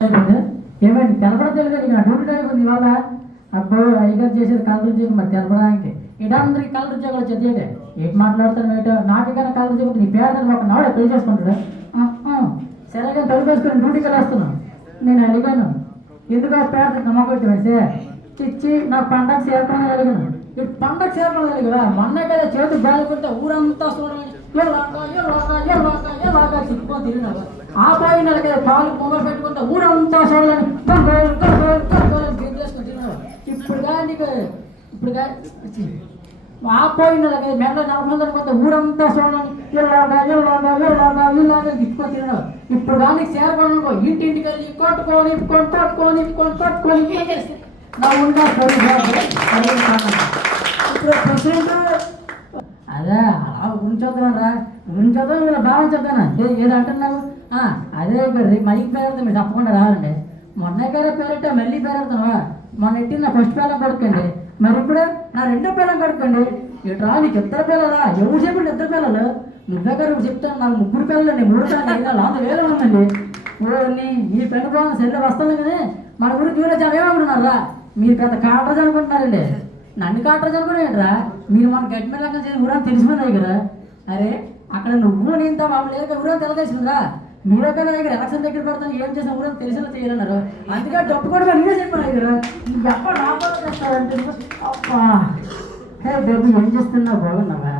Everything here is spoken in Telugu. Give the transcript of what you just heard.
ఏమైంది తెలపడలేదు నీకు నా డ్యూటీ టైం ఉంది ఇవాళ. అబ్బో అయ్యగారు చేసేది కలర్ ఉద్యోగం మరి తెలపడానికి ఇటా అందరికి కలర్ ఉద్యోగాలు చదివేటే ఏంటి మాట్లాడతాను ఏంటో నాకేమైనా కలర్ ఉద్యోగం నీ పేరు ఒక నాడే పెళ్లి చేసుకుంటాడు. సరేగా తలుపేసుకొని డ్యూటీకి వెళ్ళేస్తున్నాను. నేను అడిగాను ఎందుకు ఆ పేరు నమ్మకొట్టి వేసే ఇచ్చి నా పండగ చేరుకోవడం అడిగాను. ఇప్పుడు పండగ చేరుకోవడం కదా మొన్న కదా చేతి బాగుంటే ఊరంతా చూడాలి చిక్కుకొని తిరిగినావు. ఆ పోయిన కదా కాలు పొగలు పెట్టుకుంటే ఊరంతా చూడాలని చేసుకొని తిరిగినావు. ఇప్పుడు కానీ నీకు ఇప్పుడు కానీ ఆ పోయిన కదా మెల్ల నడపనుకుంటే ఊరంతా చూడాలని తిప్పుకొని తిరిగినావు. ఇప్పుడు కానీ చేరుకోవడం ఇంటింటికి వెళ్ళి కొట్టుకొని కొట్టుకొని కొట్టుకొని నా ఉండా ఇప్పుడు ప్రెసిడెంట్ అదే అలా ఉంచొద్దాం రా ఉంచొద్దాం ఇలా బాగా చెప్తాను ఏదో అంటున్నావు. అదే ఇక్కడ మైక్ పేరెడతా మీరు తప్పకుండా రావాలండి. మొన్న గారే పేరెట్టా మళ్ళీ పేరెడతావా? మొన్న ఎట్టి నా ఫస్ట్ పిల్లలు కొడుకండి మరి ఇప్పుడు నా రెండో పిల్లలు కొడుకోండి. ఇటు రా నీకు ఇద్దరు పిల్లలా ఎవరు చెప్పండి ఇద్దరు పిల్లలు నువ్వే గారు చెప్తాను నాకు ముగ్గురు పిల్లలండి 3 పిల్లలు 100,000 ఉందండి. ఈ పెళ్లి బాగుంది సరిగ్గా వస్తాను కానీ మన ఊరికి చూడొచ్చు అవేమనుకున్నారా మీరు పెద్ద కాటరాజు అనుకుంటున్నారండి. నన్ను కాటరాజు అనుకునేట్రా మీరు మన గట్టి మీద చేసి ఊరని తెలిసిపోయిన దగ్గర అరే అక్కడ నువ్వు నేను బాబు లేదు ఊరని తెలదేసిందిరా మీరొక దగ్గర ఎలక్షన్ దగ్గర పడతాను ఏం చేసిన ఊరని తెలిసేలా చేయాలన్నారు. అందుకే డబ్బు కూడా నేనే చెప్పాను దగ్గర ఎప్పుడు రాబోతుందంటే అబ్బా హే బేబీ ఏం చేస్తున్నావు బాగున్నావా?